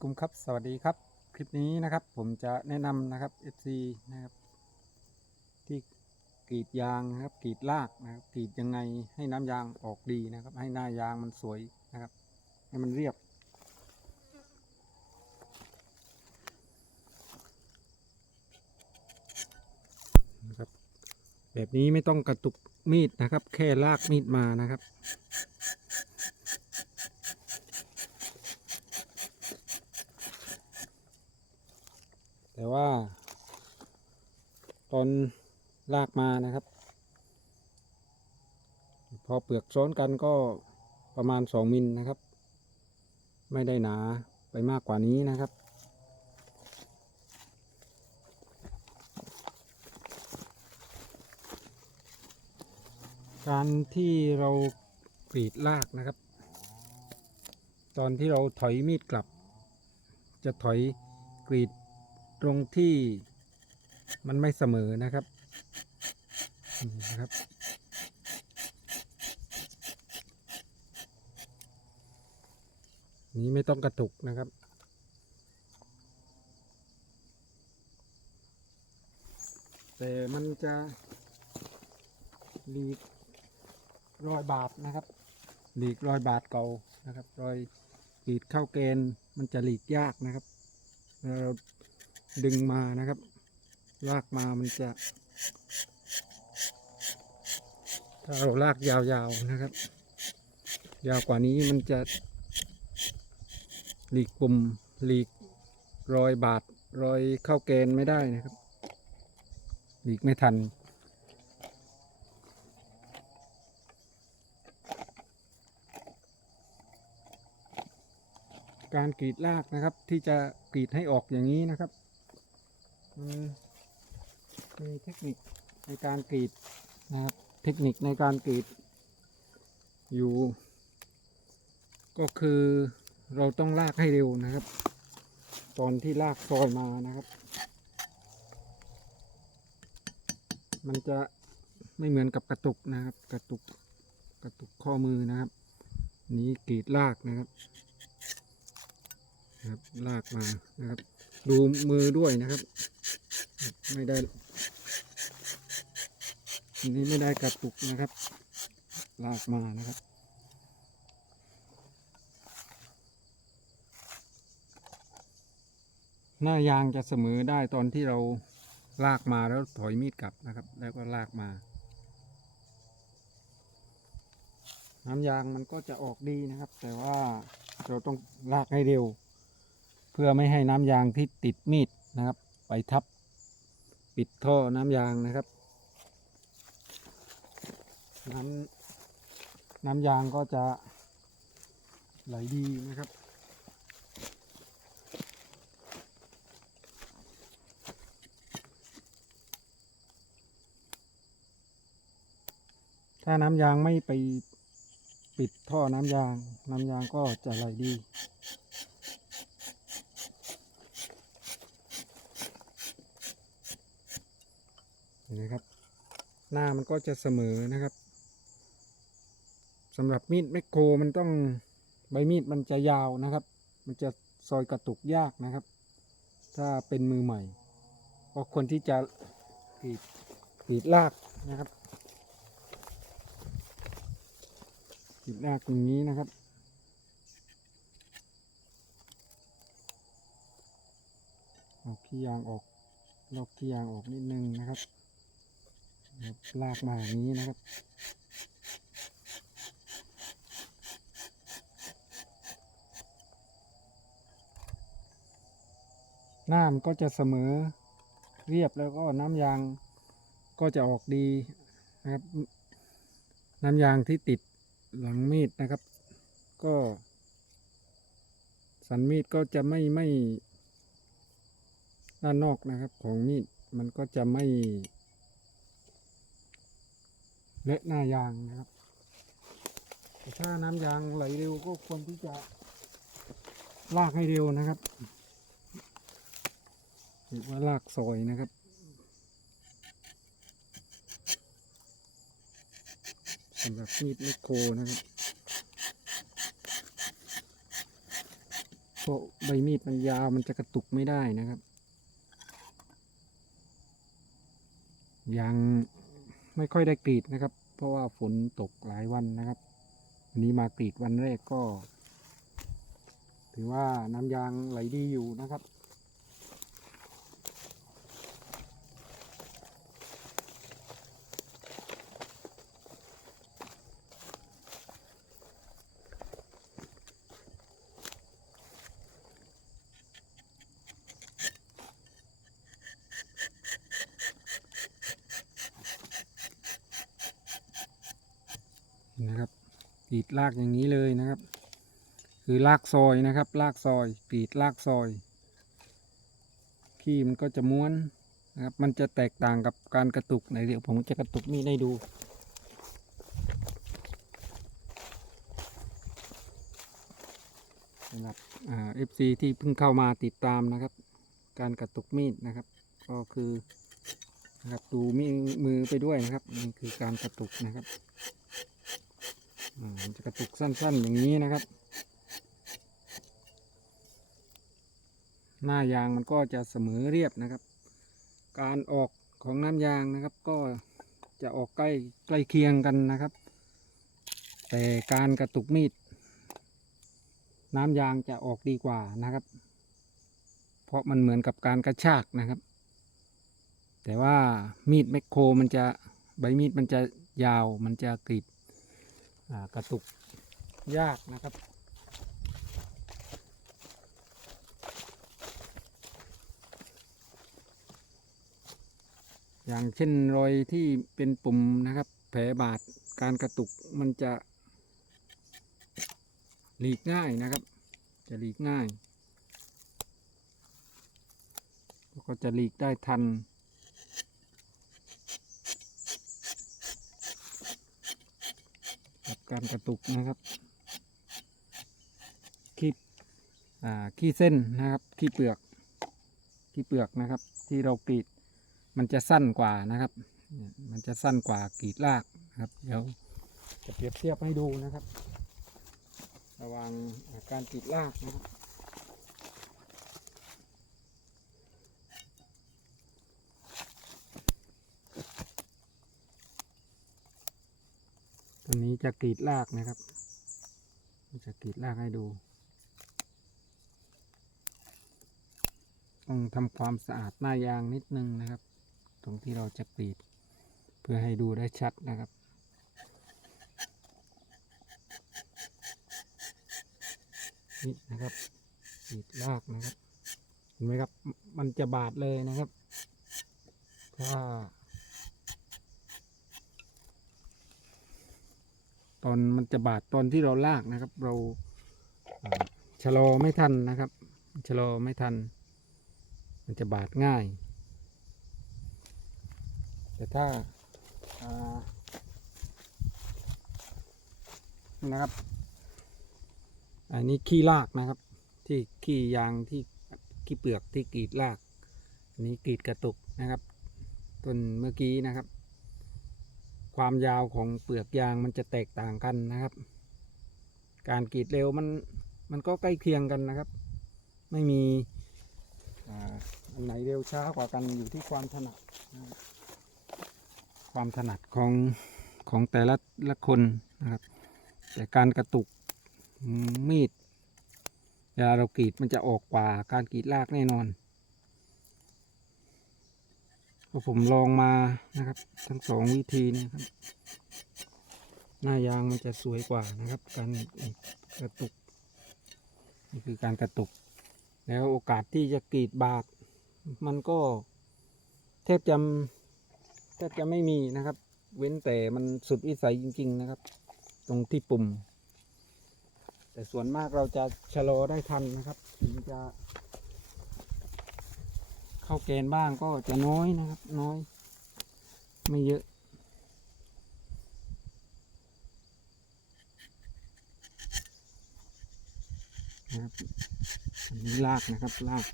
กุมครับ สวัสดีครับ คลิปนี้นะครับ ผมจะแนะนำนะครับ FC นะครับ ที่กรีดยางนะครับกรีดรากนะครับกรีดยังไงให้น้ำยางออกดีนะครับ ให้หน้ายางมันสวยนะครับ ให้มันเรียบ นะครับ แบบนี้ไม่ต้องกระตุกมีดนะครับ แค่ลากมีดมานะครับ แต่ว่า ตอนลากมานะครับ พอเปลือกซ้อนกันก็ประมาณ 2 มิลนะครับ ไม่ได้หนาไปมากกว่านี้นะครับการที่เรากรีดลากนะครับ ตอนที่เราถอยมีดกลับ จะถอยกรีด ตรงที่มันไม่เสมอนะครับนี่นะครับ นี้ไม่ต้องกระตุกนะครับ แต่มันจะหลีกรอยบาดนะครับ หลีกรอยบาดเก่านะครับ รอยกรีดเข้าเกณฑ์มันจะหลีกยากนะครับเวลาเรา ดึงมานะครับ ลากมามันจะ ถ้าเราลากยาวๆนะครับ ยาวกว่านี้มันจะ หลีกปุ่มหลีกรอยบาดรอยเข้าเกณฑ์ไม่ได้นะครับ หลีกไม่ทันการกรีดลากนะครับที่จะกรีดให้ออกอย่างนี้นะครับ มีเทคนิคในการกรีดนะครับเทคนิคในการกรีดอยู่ ก็คือเราต้องลากให้เร็วนะครับ ตอนที่ลากซอยมานะครับ มันจะไม่เหมือนกับกระตุกนะครับ กระตุกกระตุกข้อมือนะครับ นี้กรีดลากนะครับนะครับลากมานะครับ ดูมือด้วยนะครับ ไม่ได้ทีนี้ไม่ได้กระตุกนะครับ ลากมานะครับ หน้ายางจะเสมอได้ตอนที่เราลากมาแล้วถอยมีดกลับนะครับ แล้วก็ลากมา น้ำยางมันก็จะออกดีนะครับ แต่ว่าเราต้องลากให้เร็ว เพื่อไม่ให้น้ำยางที่ติดมีดนะครับ ไปทับปิดท่อน้ำยางนะครับ น้ำน้ำยางก็จะไหลดีนะครับถ้าน้ำยางไม่ไปปิดท่อน้ำยาง น้ำยางก็จะไหลดี เห็นไหมครับ หน้ามันก็จะเสมอนะครับสำหรับมีดแมคโครมันต้องใบมีดมันจะยาวนะครับ มันจะซอยกระตุกยากนะครับ ถ้าเป็นมือใหม่เพราะคนที่จะกรีดกรีดลากนะครับกรีดลากอย่างนี้นะครับเอาขี้ยางออกลอกขี้ยางออกนิดนึงนะครับ ลากมาอย่างนี้นะครับหน้ามก็จะเสมอเรียบแล้วก็น้ำยางก็จะออกดีนะครับ น้ำยางที่ติดหลังมีดนะครับ ก็ สันมีดก็จะไม่ไม่ด้านนอกนะครับ ของมีดมันก็จะไม่ เละหน้ายางนะครับถ้าน้ำยางไหลเร็วก็ควรที่จะลากให้เร็วนะครับหรือว่าลากซอยนะครับสำหรับมีดแมคโครนะครับเพราะใบมีดมันยาวมันจะกระตุกไม่ได้นะครับ ยัง ไม่ค่อยได้กรีดนะครับ เพราะว่าฝนตกหลายวันนะครับวันนี้มากรีดวันแรกก็ ถือว่าน้ำยางไหลดีอยู่นะครับนะครับ กรีดลากอย่างนี้เลยนะครับ คือลากซอยนะครับ ลากซอยกรีดลากซอยขี้มันก็จะม้วนนะครับ มันจะแตกต่างกับการกระตุกไหนเดี๋ยวผมจะกระตุกมีดให้ดูสำหรับเอฟซีที่เพิ่งเข้ามาติดตามนะครับ การกระตุกมีดนะครับ ก็คือนะครับดูมีมือไปด้วยนะครับนี่คือการกระตุกนะครับ กระตุกสั้นๆอย่างนี้นะครับ หน้ายางมันก็จะเสมอเรียบนะครับ การออกของน้ำยางนะครับ ก็จะออกใกล้ใกล้เคียงกันนะครับ แต่การกระตุกมีด น้ำยางจะออกดีกว่านะครับ เพราะมันเหมือนกับการกระชากนะครับ แต่ว่ามีดแมคโครมันจะใบมีดมันจะยาวมันจะกรีด กระตุกยากนะครับอย่างเช่นรอยที่เป็นปุ่มนะครับ แผลบาดการกระตุกมันจะหลีกง่ายนะครับ จะหลีกง่าย ก็จะหลีกได้ทัน การกระตุกนะครับขี้ขี้เส้นนะครับขี้เปลือกขี้เปลือกนะครับ ที่เรากรีดมันจะสั้นกว่านะครับ มันจะสั้นกว่ากรีดรากนะครับ เดี๋ยวจะเปรียบเทียบให้ดูนะครับ ระวังการกรีดรากนะครับ ตัวนี้จะกรีดลากนะครับ จะกรีดลากให้ดู ต้องทำความสะอาดหน้ายางนิดนึงนะครับ ตรงที่เราจะกรีด เพื่อให้ดูได้ชัดนะครับนี่นะครับกรีดลากนะครับ เห็นไหมครับ มันจะบาดเลยนะครับเพราะว่า ตอนมันจะบาดตอนที่เราลากนะครับ เราชะลอไม่ทันนะครับชะลอไม่ทัน มันจะบาดง่าย แต่ถ้าานะครับ อันนี้ขี้ลากนะครับ ที่ขี้ยางที่ขี้เปลือกที่กรีดลาก อันนี้กรีดกระตุกนะครับต้นเมื่อกี้นะครับ ความยาวของเปลือกยางมันจะแตกต่างกันนะครับ การกรีดเร็วมันมันก็ใกล้เคียงกันนะครับ ไม่มีอ่าอันไหนเร็วช้ากว่ากันอยู่ที่ความถนัดนะครับความถนัดของของแต่ละละคนนะครับ แต่การกระตุกมีดเวลาเรากรีดมันจะออกกว่าการกรีดลากแน่นอนก็ ผมลองมานะครับ ทั้งสองวิธีนะครับ หน้ายางมันจะสวยกว่านะครับ การกระตุกนี่คือการกระตุก แล้วโอกาสที่จะกรีดบาดมันก็แทบจะแทบจะไม่มีนะครับ เว้นแต่มันสุดวิสัยจริง ๆนะครับ ตรงที่ปุ่ม แต่ส่วนมากเราจะชะลอได้ทันนะครับ ถึงจะ เข้าเกณฑ์บ้างก็จะน้อยนะครับ น้อย ไม่เยอะนะครับอันนี้ลากนะครับลาก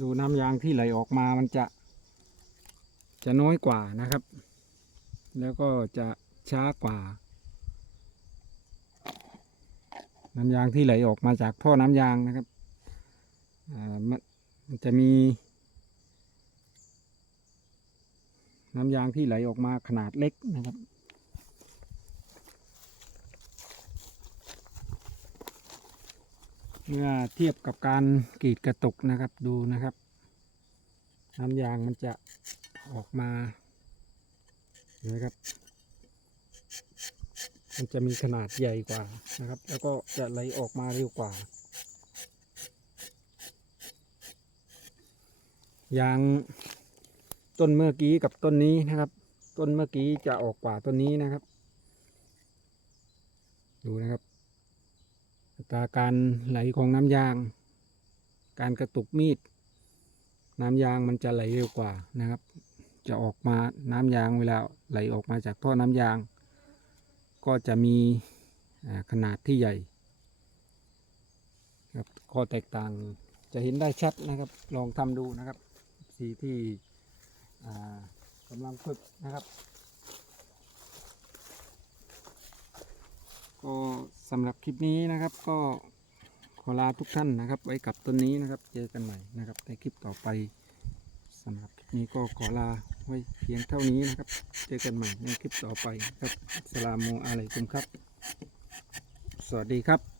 ดูน้ำยางที่ไหลออกมามันจะ จะน้อยกว่านะครับ แล้วก็จะช้ากว่า น้ำยางที่ไหลออกมาจากท่อน้ำยางนะครับอ่ามันจะมี น้ำยางที่ไหลออกมาขนาดเล็กนะครับเมื่อเทียบกับการกรีดกระตุกนะครับดูนะครับ น้ำยางมันจะออกมานไหมครับ มันจะมีขนาดใหญ่กว่านะครับ แล้วก็จะไหลออกมาเร็วกว่ายางต้นเมื่อกี้กับต้นนี้นะครับ ต้นเมื่อกี้จะออกกว่าต้นนี้นะครับ ดูนะครับอัตราการไหลของน้ำยาง การกระตุกมีด น้ำยางมันจะไหลเร็วกว่านะครับ จะออกมาน้ำยางเวลาไหลออกมาจากท่อน้ำยาง ก็จะมีขนาดที่ใหญ่ครับข้อแตกต่างจะเห็นได้ชัดนะครับ ลองทำดูนะครับสีที่กำลังฝึกนะครับ ก็สำหรับคลิปนี้นะครับก็ขอลาทุกท่านนะครับ ไว้กับต้นนี้นะครับ เจอกันใหม่นะครับในคลิปต่อไป สำหรับคลิปนี้ก็ขอลาไว้เพียงเท่านี้นะครับ เจอกันใหม่ในคลิปต่อไปครับสลามูอะลัยกุมครับ สวัสดีครับ